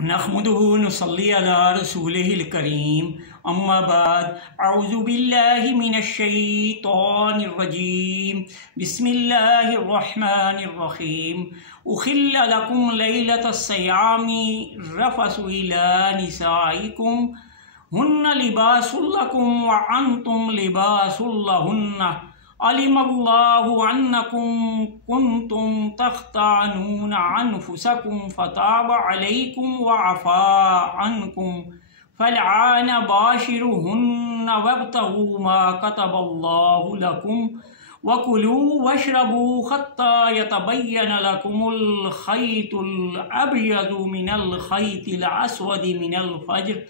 नहमदुहु नुसल्ली अला रसूलिहिल करीम अम्मा बाद अऊज़ु बिल्लाहि मिनश शैतानिर रजीम बिस्मिल्लाहिर रहमानिर रहीम उहिल्ल लकुम लैलतस सियामी रफ़सु इला निसाइकुम हुन्ना लिबासुल लकुम व अंतुम लिबासुल लहुन्ना अलिमल्लाहु अन्नकुम कुंतुम तख्तानून अनफुसकुम फताब अलैकुम व अफ़ा अन्कुम फ़लआन बाशिरुहुन्ना वब्तगू मा कतबल्लाहु लकुम वकुलू वशरबू हत्ता यतबय्यन लकुमुल खैतुल अबयदु मिनल खैतिल अस्वदि मिनल फज्र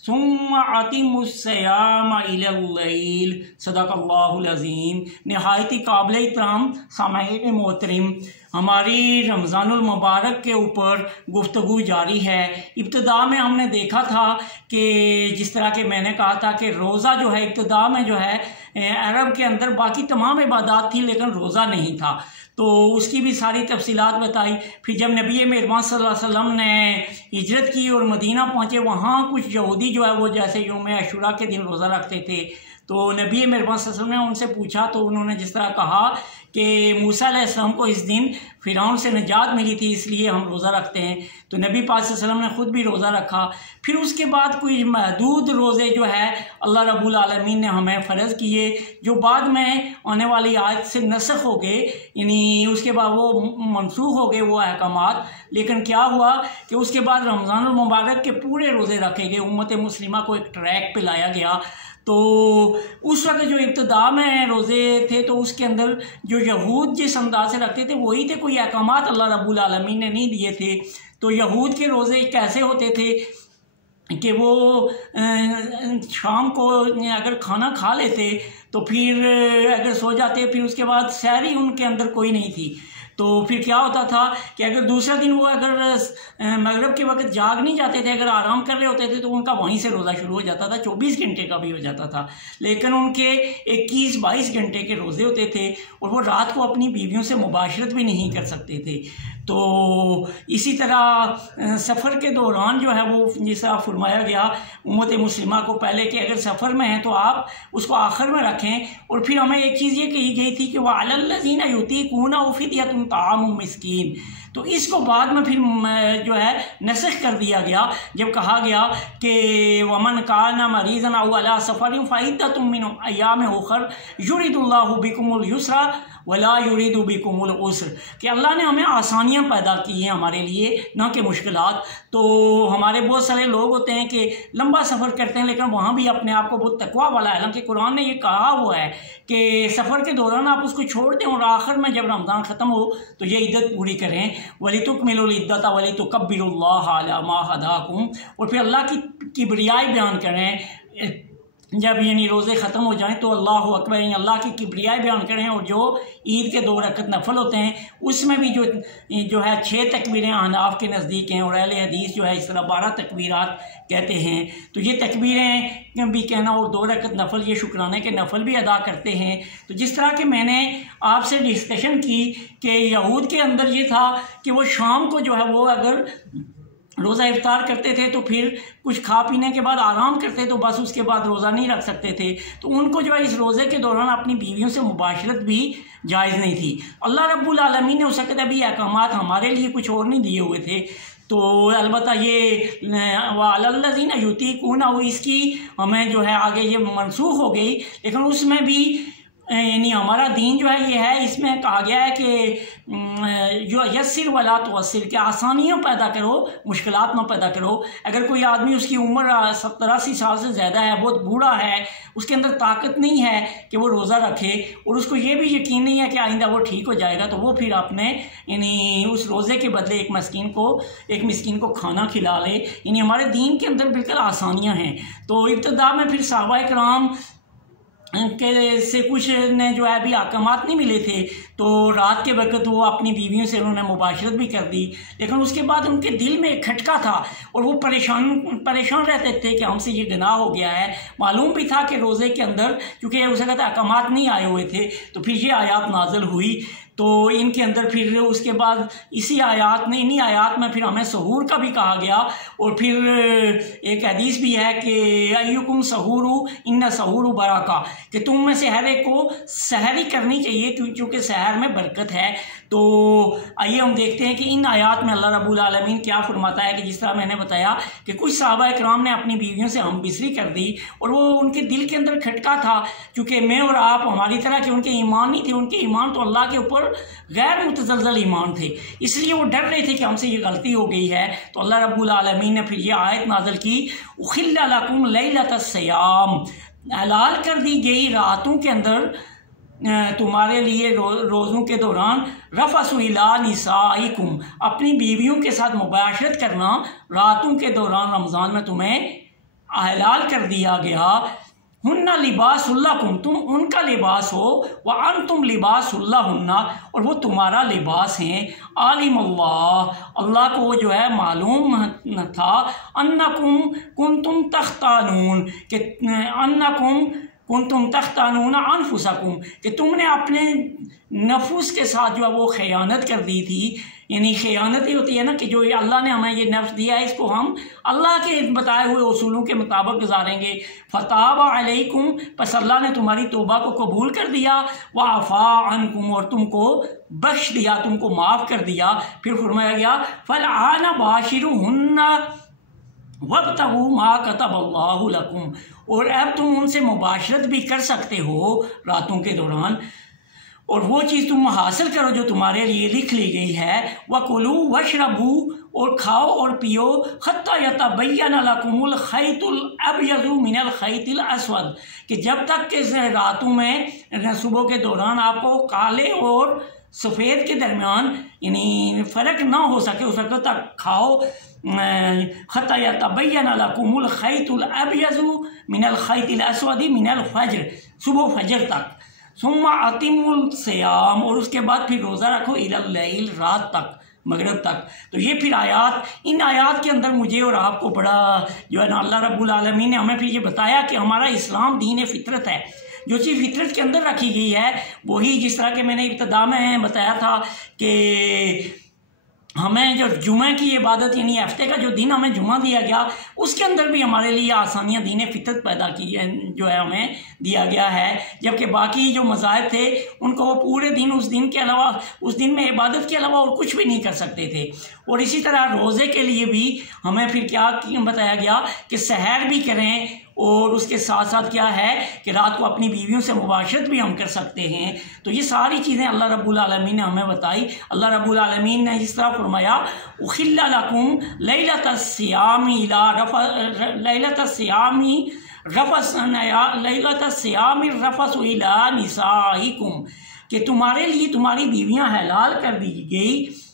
सुम्मा अतिमुस्सियाम इलल लैल। सदक़ल्लाहुल अज़ीम। निहायती काबिल इहतराम सामईन मोहतरम, हमारी रमज़ानुल मुबारक के ऊपर गुफ्तगू जारी है। इब्तिदा में हमने देखा था कि जिस तरह के मैंने कहा था कि रोज़ा जो है इब्तिदा में जो है अरब के अंदर बाकी तमाम इबादत थी लेकिन रोज़ा नहीं था, तो उसकी भी सारी तफसीलात बताई। फिर जब नबी मेहरबान सल्लल्लाहु अलैहि वसल्लम ने हिजरत की और मदीना पहुँचे, वहाँ कुछ यहूदी जो है वो जैसे यौम अशूरा के दिन रोज़ा रखते थे, तो नबी मेहरबान सल्लल्लाहु अलैहि वसल्लम ने उनसे पूछा तो उन्होंने जिस तरह कहा कि मूसा अलैहिस्सलाम को इस दिन फ़िरौन से निजात मिली थी इसलिए हम रोज़ा रखते हैं, तो नबी पाक सल्लल्लाहु अलैहि वसल्लम ने ख़ुद भी रोज़ा रखा। फिर उसके बाद कोई महदूद रोज़े जो है अल्लाह रब्बुल आलमीन ने हमें फ़र्ज़ किए, जो बाद में आने वाली आयत से नसख़ हो गए, यानी उसके बाद वो मनसूख हो गए वो अहकामात। लेकिन क्या हुआ कि उसके बाद रमज़ानुल मुबारक के पूरे रोज़े रखे गए, उम्मत मुस्लिमा को एक ट्रैक पे लाया गया। तो उस वक्त जो इब्तिदा में रोज़े थे तो उसके अंदर जो यहूद जिस अंदाज से रखते थे वही थे, कोई अहकामात अल्लाह रब्बुल आलमीन ने नहीं दिए थे। तो यहूद के रोज़े कैसे होते थे कि वो शाम को अगर खाना खा लेते तो फिर अगर सो जाते, फिर उसके बाद सहरी उनके अंदर कोई नहीं थी, तो फिर क्या होता था कि अगर दूसरा दिन वो अगर मगरिब के वक्त जाग नहीं जाते थे, अगर आराम कर रहे होते थे तो उनका वहीं से रोज़ा शुरू हो जाता था। 24 घंटे का भी हो जाता था, लेकिन उनके 21-22 घंटे के रोज़े होते थे और वो रात को अपनी बीवियों से मुबाशरत भी नहीं कर सकते थे। तो इसी तरह सफ़र के दौरान जो है वो जैसा फरमाया गया उम्मत मुस्लिमा को पहले कि अगर सफ़र में हैं तो आप उसको आखिर में रखें, और फिर हमें एक चीज़ ये कही गई थी कि वह अलल्लज़ीना युतीकूना फ़िद्यतुन ताअमुम मिस्कीन, तो इसको बाद में फिर जो है नसख़ कर दिया गया जब कहा गया कि वमन काना मरीज़न औ अला सफ़रिन फ़इद्दतुम मिन अय्यामिन उख़र युरिदुल्लाहु बिकुमुल युस्रा वला युरीदु बिकुमुल उस्र, कि अल्लाह ने हमें आसानियाँ पैदा की हैं हमारे लिए, ना कि मुश्किलात। तो हमारे बहुत सारे लोग होते हैं कि लंबा सफ़र करते हैं लेकिन वहाँ भी अपने आप को बहुत तकवा वाला है, हालांकि कुरान ने ये कहा हुआ है कि सफ़र के दौरान आप उसको छोड़ दें और आखिर में जब रमज़ान ख़त्म हो तो ये इद्दत पूरी करें। वलितुकमिलुल इद्दता वलितुकब्बिरुल्लाह अला मा हदाकुम, और फिर अल्लाह की किबरियाई बयान करें जब यानी रोज़े ख़त्म हो जाएं तो अल्लाह अकबर अल्लाह की किबरियाई बयान करें। और जो ईद के 2 रकत नफल होते हैं उसमें भी जो है 6 तकबीरें अहनाफ के नज़दीक हैं और अहले हदीस जो है इस तरह 12 तकबीरात कहते हैं। तो ये तकबीरें भी कहना और 2 रकत नफल ये शुक्राने के नफल भी अदा करते हैं। तो जिस तरह के मैंने आपसे डिस्कशन की कि यहूद के अंदर ये था कि वो शाम को जो है वो अगर रोज़ा इफ्तार करते थे तो फिर कुछ खा पीने के बाद आराम करते तो बस उसके बाद रोज़ा नहीं रख सकते थे, तो उनको जो है इस रोज़े के दौरान अपनी बीवियों से मुबाशरत भी जायज़ नहीं थी। अल्लाह रब्बुल आलमीन ने हो सकता है भी अहकामात हमारे लिए कुछ और नहीं दिए हुए थे, तो अलबत्ता ये वअलल्लज़ीना युतीकूना इसकी हमें जो है आगे ये मनसूख हो गई, लेकिन उसमें भी यानी हमारा दीन जो है ये है, इसमें कहा गया है कि जो यस्सिर वला तुअस्सिर, के आसानियाँ पैदा करो मुश्किलात ना पैदा करो। अगर कोई आदमी उसकी उम्र 70-80 साल से ज़्यादा है, बहुत बूढ़ा है, उसके अंदर ताकत नहीं है कि वो रोज़ा रखे और उसको ये भी यकीन नहीं है कि आइंदा वो ठीक हो जाएगा, तो वो फिर अपने यानी उस रोज़े के बदले एक मिस्कीन को खाना खिला ले। यानी हमारे दीन के अंदर बिल्कुल आसानियाँ हैं। तो इब्तिदा में फिर सहाबा किराम के से कुछ ने जो है अभी अहकामात नहीं मिले थे, तो रात के वक्त वो अपनी बीवियों से उन्होंने मुबाशरत भी कर दी, लेकिन उसके बाद उनके दिल में एक खटका था और वो परेशान रहते थे कि हमसे ये गुनाह हो गया है। मालूम भी था कि रोज़े के अंदर चूँकि उस वक्त अहकामात नहीं आए हुए थे, तो फिर ये आयात नाज़िल हुई तो इनके अंदर फिर उसके बाद इसी आयात में, इन्हीं आयात में फिर हमें सहूर का भी कहा गया। और फिर एक हदीस भी है कि अय्युकुम सहूरु इन्ना सहूरु बरका, कि तुम में से हर एक को सहरी करनी चाहिए क्योंकि सहर में बरकत है। तो आइए हम देखते हैं कि इन आयात में अल्लाह रब्बुल आलमीन क्या फरमाता है कि जिस तरह मैंने बताया कि कुछ सहाबा इकराम ने अपनी बीवियों से हम बिसरी कर दी और वो उनके दिल के अंदर खटका था, क्योंकि मैं और आप हमारी तरह के उनके ईमान नहीं थे, उनके ईमान तो अल्लाह के ऊपर गैर मुतज़लज़ल ईमान थे, इसलिए वो डर रहे थे कि हमसे ये गलती हो गई है। तो अल्लाह रब्बुल आलमीन ने फिर ये आयत नाज़िल की, उखिल्ला लकुम लैलतस सियाम, हलाल कर दी गई रातों के अंदर तुम्हारे लिए रोज़ों के दौरान रफ़सु इला निसाइकुम, अपनी बीवियों के साथ मुबाशरत करना रातों के दौरान रमज़ान में तुम्हें हलाल कर दिया गया। हुन्ना लिबासुल्लकुम, तुम उनका लिबास हो, व अंतुम लिबासुल्लहुन्ना, और वो तुम्हारा लिबास हैं। आलिमल्लाह, अल्लाह को जो है मालूम न था, अन्नकुम कुंतुम तख्तानून, कि अन्नकुम कुंतुम तख्तानून अनफुसकुम, कि तुमने अपने नफ्स के साथ जो है वो खयानत कर दी थी। यानी खयानत ही होती है ना कि जो ये अल्लाह ने हमें ये नफ्स दिया है इसको हम अल्लाह के बताए हुए उसूलों के मुताबिक गुजारेंगे। फताबा अलैकुम, बस अल्लाह ने तुम्हारी तौबा को कबूल कर दिया। व अफ़ा अन्कुम, और तुमको बख्श दिया, तुमको माफ़ कर दिया। फिर फरमाया गया फ़लआन बाशिरुहुन्ना वब्तगू मा कतबल्लाहु लकुम, और अब तुम उनसे मुबाशरत भी कर सकते हो रातों के दौरान, और वो चीज़ तुम हासिल करो जो तुम्हारे लिए लिख ली गई है। वकुलू वशरबू, और खाओ और पियो, हत्ता यतबय्यन लकुमुल खैतुल अबयज़ु मिनल खैतिल अस्वद, कि जब तक कि रातों में सुबह के दौरान आपको काले और सफ़ेद के दरमियान यानी फ़र्क ना हो सके उस वक्त तक खाओ। हत्ता यतबय्यन लकुमुल खैतुल अबयज़ु मिनल खैतिल अस्वद मिनल फज्र, सुबह फजर तक। सुम्मा अतिमुल सियाम, और उसके बाद फिर रोज़ा रखो इलल लैल, रात तक, मगरिब तक। तो ये फिर आयात, इन आयात के अंदर मुझे और आपको बड़ा जो है ना अल्लाह रब्बुल आलमीन ने हमें फिर ये बताया कि हमारा इस्लाम दीन फितरत है। जो चीज़ फितरत के अंदर रखी गई है वही, जिस तरह के मैंने इब्तिदा में बताया था कि हमें जो जुमे की इबादत यानी हफ्ते का जो दिन हमें जुमा दिया गया, उसके अंदर भी हमारे लिए आसानियाँ दीन फितरत पैदा की है, जो है हमें दिया गया है। जबकि बाकी जो मज़ाहिब थे उनको वो पूरे दिन उस दिन के अलावा, उस दिन में इबादत के अलावा और कुछ भी नहीं कर सकते थे। और इसी तरह रोज़े के लिए भी हमें फिर क्या बताया गया कि सहर भी करें, और उसके साथ साथ क्या है कि रात को अपनी बीवियों से मुबाशरत भी हम कर सकते हैं। तो ये सारी चीज़ें अल्लाह रब्बुल आलमीन ने हमें बताई। अल्लाह रब्बुल आलमीन ने इस तरह फरमाया, उखिल्ला लकुम लैलतस सियामी इला लैलतस सियामी रफ़सु इला निसाइकुम, कि तुम्हारे लिए तुम्हारी बीवियां हलाल कर दी गई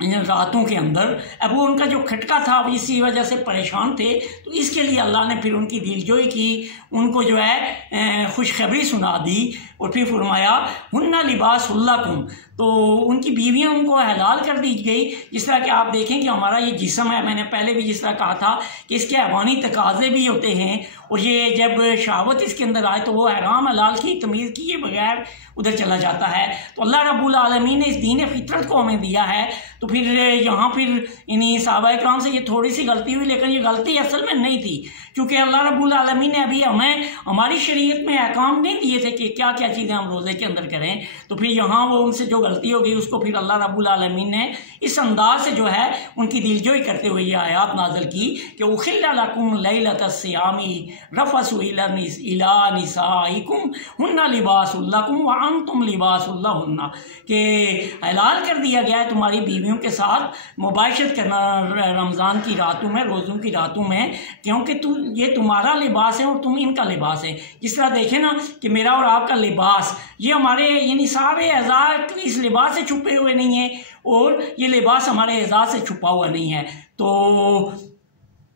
रातों के अंदर। अब वो उनका जो खटका था इसी वजह से परेशान थे, तो इसके लिए अल्लाह ने फिर उनकी दिलजोई की, उनको जो है खुशखबरी सुना दी। और फिर फरमाया हुन्ना लिबासुल्लकुम, तो उनकी बीवियां उनको हलाल कर दी गई। जिस तरह कि आप देखें कि हमारा ये जिस्म है, मैंने पहले भी जिस तरह कहा था कि इसके हैवानी तकाजे भी होते हैं, और ये जब शहावत इसके अंदर आए तो वो हराम हलाल की तमीज़ किए बगैर उधर चला जाता है। तो अल्लाह रब्बुल आलमीन ने इस दीन फितरत को हमें दिया है। तो फिर यहाँ फिर यानी सहाबा इकराम से ये थोड़ी सी गलती हुई, लेकिन ये गलती असल में नहीं थी, क्योंकि अल्लाह रब्बुल आलमीन ने अभी हमें हमारी शरीयत में अहकाम नहीं दिए थे कि क्या क्या चीज़ें हम रोज़े के अंदर करें। तो फिर यहाँ वो उनसे जो गलती हो गई उसको फिर अल्लाह रब्बुल आलमीन ने इस अंदाज से जो है उनकी दिलजोई करते हुए ये आयात नाज़िल की कि उखिल्ला लकुम लैलतस सियामी रफ़सु इला निसाइकुम हुन्ना लिबासुल लकुम व अंतुम लिबासुल लहुन्ना, कि हलाल कर दिया गया है तुम्हारी बीवियों के साथ मुबाशरत करना रमज़ान की रातों में, रोज़ों की रातों में, क्योंकि ये तुम्हारा लिबास है और तुम इनका लिबास है। जिस तरह देखें ना कि मेरा और आपका लिबास, ये हमारे यानी सारे एज़ाज़ इस लिबास से छुपे हुए नहीं है, और ये लिबास हमारे एज़ाज़ से छुपा हुआ नहीं है। तो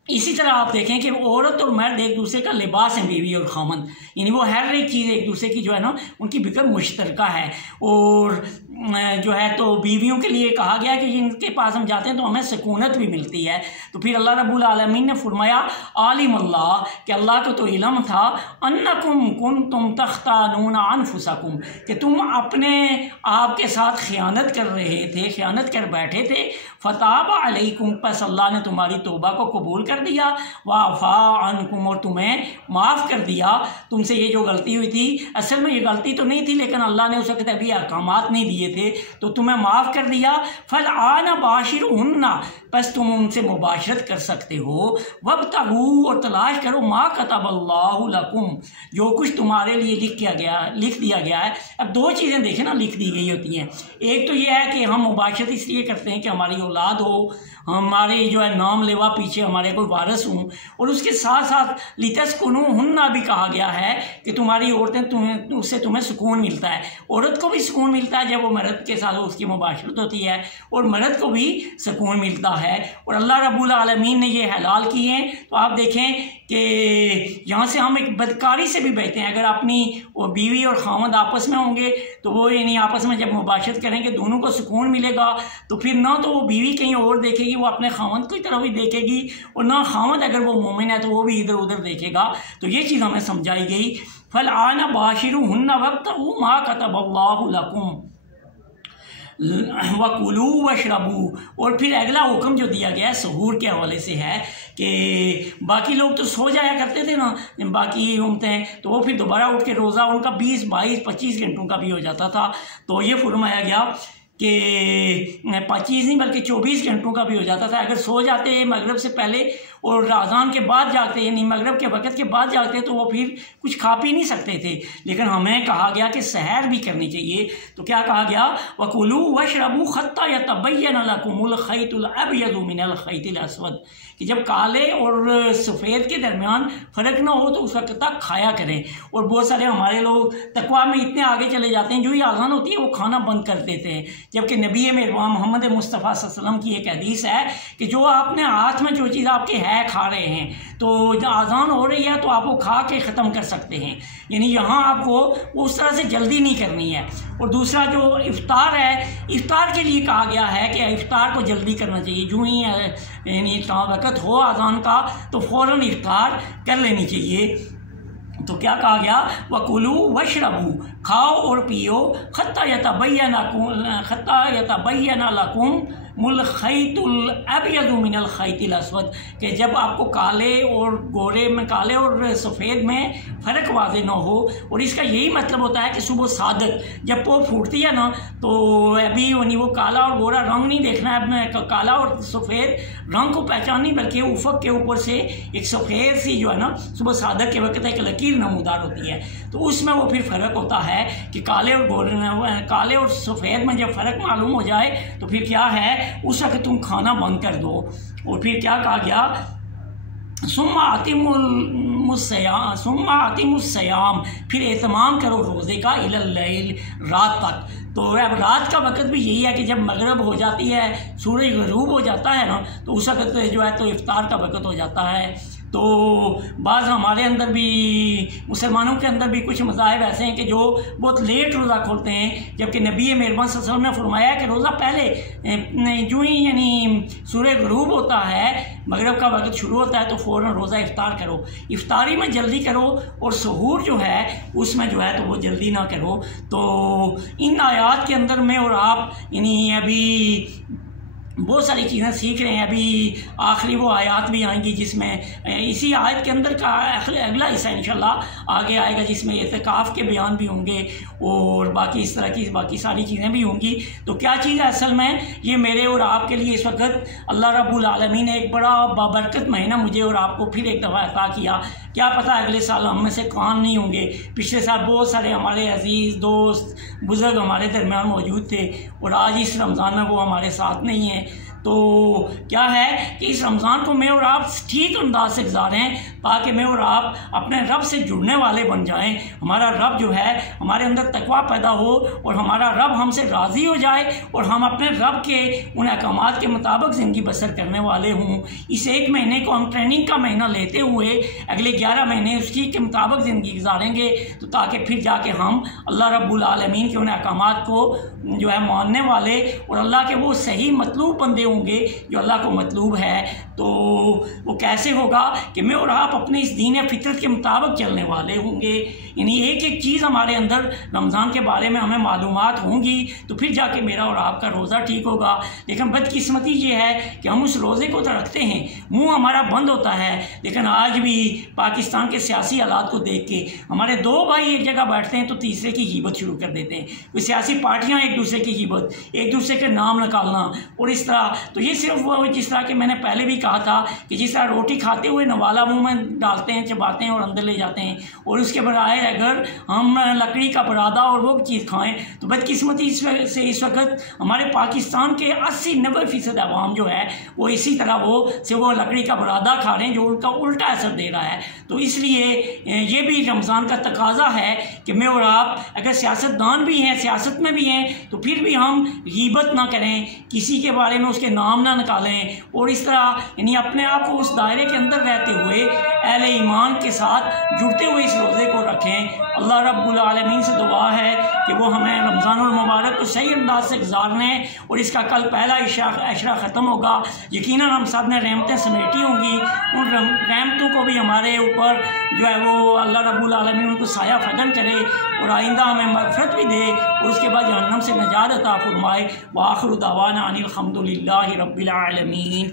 इसी तरह आप देखें कि औरत और मर्द एक दूसरे का लिबास है, बीवी और खामन, यानी वो हर एक चीज़ एक दूसरे की जो है ना उनकी बिक्र मुश्तरका है। और जो है तो बीवियों के लिए कहा गया कि जिनके पास हम जाते हैं तो हमें सुकूनत भी मिलती है। तो फिर अल्लाह रब्बुल आलमीन ने फरमाया आलिम अल्लाह कि अल्लाह को तो इल्म था अन्नकुम कुंतुम तख्तानून अनफुसकुम कि तुम अपने आप के साथ खयानत कर रहे थे, खयानत कर बैठे थे। फताब अलैकुम बस अल्लाह ने तुम्हारी तौबा को कबूल कर दिया। वाफ़ा अनकुम और तुम्हें माफ़ कर दिया। तुमसे ये जो गलती हुई थी असल में ये गलती तो नहीं थी, लेकिन अल्लाह ने उस वक्त अभी अहकामात नहीं दिए थे तो तुम्हें माफ़ कर दिया। फल आना बाशिरुहुन्ना बस तुम उनसे मुबाशरत कर सकते हो। वब्तगू और तलाश करो मा कतबल्लाहु लकुम जो कुछ तुम्हारे लिए लिख दिया गया है। अब दो चीज़ें देखें ना लिख दी गई होती हैं। एक तो ये है कि हम मुबाशरत इसलिए करते हैं कि हमारी औलाद हो, हमारे जो है नाम लेवा पीछे हमारे कोई वारिस हों, और उसके साथ साथ लितस्कुनूहुन्ना भी कहा गया है कि तुम्हारी औरतें उससे तुम्हें सुकून मिलता है। औरत को भी सुकून मिलता है जब वो मर्द के साथ उसकी मुबाशरत होती है, और मर्द को भी सुकून मिलता है। और अल्लाह रब्बुल आलमीन ने ये हलाल किए हैं। तो आप देखें कि यहाँ से हम एक बदकारी से भी बचते हैं। अगर अपनी वो बीवी और खामद आपस में होंगे तो वो यानी आपस में जब मुबाशरत करेंगे दोनों को सुकून मिलेगा। तो फिर ना तो वो बीवी कहीं और देखेगी, वो अपने खामद की तरफ ही देखेगी, और ना खामद अगर वो मोमिन है तो वो भी इधर उधर देखेगा। तो ये चीज़ हमें समझाई गई। फल आना बाशिरुहुन्ना वब्तगू मा कतबल्लाहु लकुम वकुलू वशरबू। और फिर अगला हुक्म जो दिया गया है सहूर के हवाले से है कि बाकी लोग तो सो जाया करते थे ना, बाकी उम्मतें, तो वो फिर दोबारा उठ के रोज़ा उनका 20, 22, 25 घंटों का भी हो जाता था। तो ये फरमाया गया कि 25 नहीं बल्कि 24 घंटों का भी हो जाता था। अगर सो जाते मगरिब से पहले और अज़ान के बाद जागते यानी मगरिब के वक़्त के बाद जागते तो वो फिर कुछ खा पी नहीं सकते थे। लेकिन हमें कहा गया कि सहर भी करनी चाहिए। तो क्या कहा गया वकुलू वशरबू हत्ता यतबय्यन लकुमुल खैतुल अबयदु मिनल खैतिल अस्वद कि जब काले और सफ़ेद के दरमियान फ़र्क ना हो तो उस वक्त तक खाया करें। और बहुत सारे हमारे लोग तकवा में इतने आगे चले जाते हैं, जो ही आज़ान होती है वो खाना बंद कर देते हैं। जबकि नबी मेहरबान मोहम्मद मुस्तफ़ा सल्लल्लाहु अलैहि वसल्लम की एक हदीस है कि जो आपने हाथ में जो चीज़ आपके है खा रहे हैं तो जब आज़ान हो रही है तो आप वो खा के ख़त्म कर सकते हैं। यानी यहाँ आपको उस तरह से जल्दी नहीं करनी है। और दूसरा जो इफ्तार है, इफ्तार के लिए कहा गया है कि इफ्तार को जल्दी करना चाहिए। जो ही यानी वक़्त हो आज़ान का तो फ़ौरन इफ्तार कर लेनी चाहिए। तो क्या कहा गया वकुलू वशरबू खाओ और पियो हत्ता यतबय्यन लकुम मुल खैतुल अबयदु मिनल खैतिल अस्वद कि जब आपको काले और गोरे में, काले और सफ़ेद में फ़र्क वाज़े ना हो। और इसका यही मतलब होता है कि सुबह सादक जब वो फूटती है ना तो अभी यानी वो काला और गोरा रंग नहीं देखना है, काला और सफ़ेद रंग को पहचाननी, बल्कि उफ़क़ के ऊपर से एक सफ़ेद सी जो है ना सुबह सादक के वक्त एक लकीर नमूदार होती है। तो उसमें वो फिर फ़र्क होता है कि काले और गोरे, काले और सफ़ेद में जब फ़र्क मालूम हो जाए तो फिर क्या है उस वक्त तुम खाना बंद कर दो। और फिर क्या कहा गया सुम्मा आतिमुस्सयाम फिर एहतमाम करो रोज़े का इलल लैल रात तक। तो अब रात का वक़्त भी यही है कि जब मगरिब हो जाती है, सूरज ग़रूब हो जाता है ना, तो उस वक़्त जो है तो इफ्तार का वक़्त हो जाता है। तो बाज़ हमारे अंदर भी, मुसलमानों के अंदर भी कुछ मज़ाहिब ऐसे हैं कि जो बहुत लेट रोज़ा खोलते हैं, जबकि नबी मेहरबान सल्लल्लाहु अलैहि वसल्लम ने फरमाया कि रोज़ा पहले जो ही यानी सूरज ग़रूब होता है, मगरिब का वक़्त शुरू होता है तो फ़ौरन रोज़ा इफ्तार करो। इफ्तारी में जल्दी करो और सहूर जो है उसमें जो है तो वो जल्दी ना करो। तो इन आयात के अंदर में और आप यानी अभी बहुत सारी चीज़ें सीख रहे हैं। अभी आखिरी वो आयत भी आएंगी जिसमें इसी आयत के अंदर का अगला हिस्सा इंशाल्लाह आगे आएगा जिसमें इत्काफ़ के बयान भी होंगे और बाकी इस तरह की बाकी सारी चीज़ें भी होंगी। तो क्या चीज़ है असल में ये मेरे और आपके लिए इस वक्त अल्लाह रब्बुल आलमीन ने एक बड़ा बाबरकत महीना मुझे और आपको फिर एक दफ़ा अता किया। क्या पता अगले साल हम में से कान नहीं होंगे। पिछले साल बहुत सारे हमारे अजीज़ दोस्त बुज़ुर्ग हमारे दरमियान मौजूद थे और आज इस रमज़ान में वो हमारे साथ नहीं हैं। तो क्या है कि इस रमज़ान को मैं और आप ठीक अंदाज से गुजारें ताकि मैं और आप अपने रब से जुड़ने वाले बन जाएं। हमारा रब जो है हमारे अंदर तकवा पैदा हो और हमारा रब हमसे राज़ी हो जाए और हम अपने रब के उन अहकामात के मुताबिक ज़िंदगी बसर करने वाले हों। इस एक महीने को हम ट्रेनिंग का महीना लेते हुए अगले 11 महीने उसकी के मुताबिक ज़िंदगी गुजारेंगे, तो ताकि फिर जाके हम अल्लाह रब्बुल आलमीन के उन अहकामात को जो है मानने वाले और अल्लाह के वो सही मतलूब बंदे होंगे जो अल्लाह को मतलूब है। तो वो कैसे होगा कि मैं और आप अपने इस दीन फितरत के मुताबिक चलने वाले होंगे। यानी एक एक चीज़ हमारे अंदर रमज़ान के बारे में हमें मालूमात होंगी तो फिर जाके मेरा और आपका रोज़ा ठीक होगा। लेकिन बदकिस्मती ये है कि हम उस रोज़े को तो रखते हैं, मुंह हमारा बंद होता है। लेकिन आज भी पाकिस्तान के सियासी हालात को देख के हमारे दो भाई एक जगह बैठते हैं तो तीसरे की गिबत शुरू कर देते हैं। कोई सियासी पार्टियाँ एक दूसरे की गिबत, एक दूसरे के नाम निकालना और इस तरह। तो ये सिर्फ वो जिस तरह के मैंने पहले भी कहा था कि जिस तरह रोटी खाते हुए नवाला मुंह में डालते हैं, चबाते हैं और अंदर ले जाते हैं, और उसके बजाय अगर हम लकड़ी का परादा और वो चीज़ खाएं तो बदकिस्मती से इस वक्त हमारे पाकिस्तान के 80-90% अवाम जो है वो इसी तरह वो लकड़ी का परादा खा रहे हैं जो उनका उल्टा असर दे रहा है। तो इसलिए ये भी रमज़ान का तकाजा है कि मैं और आप अगर सियासतदान भी हैं, सियासत में भी हैं, तो फिर भी हम गीबत ना करें, किसी के बारे में उसके नाम ना निकालें और इस तरह यानी अपने आप को उस दायरे के अंदर रहते हुए अहले ईमान के साथ जुड़ते हुए इस रोज़े को रखें। अल्लाह रब्बुल आलमीन से दुआ है कि वो हमें रमज़ानुल मुबारक को सही अंदाज से गुजारने और इसका कल पहला अशरा ख़त्म होगा। यकीनन हम सब ने रहमतें समेटी होंगी, उन रहमतों को भी हमारे ऊपर जो है वो अल्लाह रब्बुल आलमीन उनको साया फदन करे और आइंदा हमें मग़फ़िरत भी दे और उसके बाद जहन्नम से नजात अता फरमाए। व आखिरु दावाना अनिल हम्दुलिल्लाहि रब्बिल आलमीन।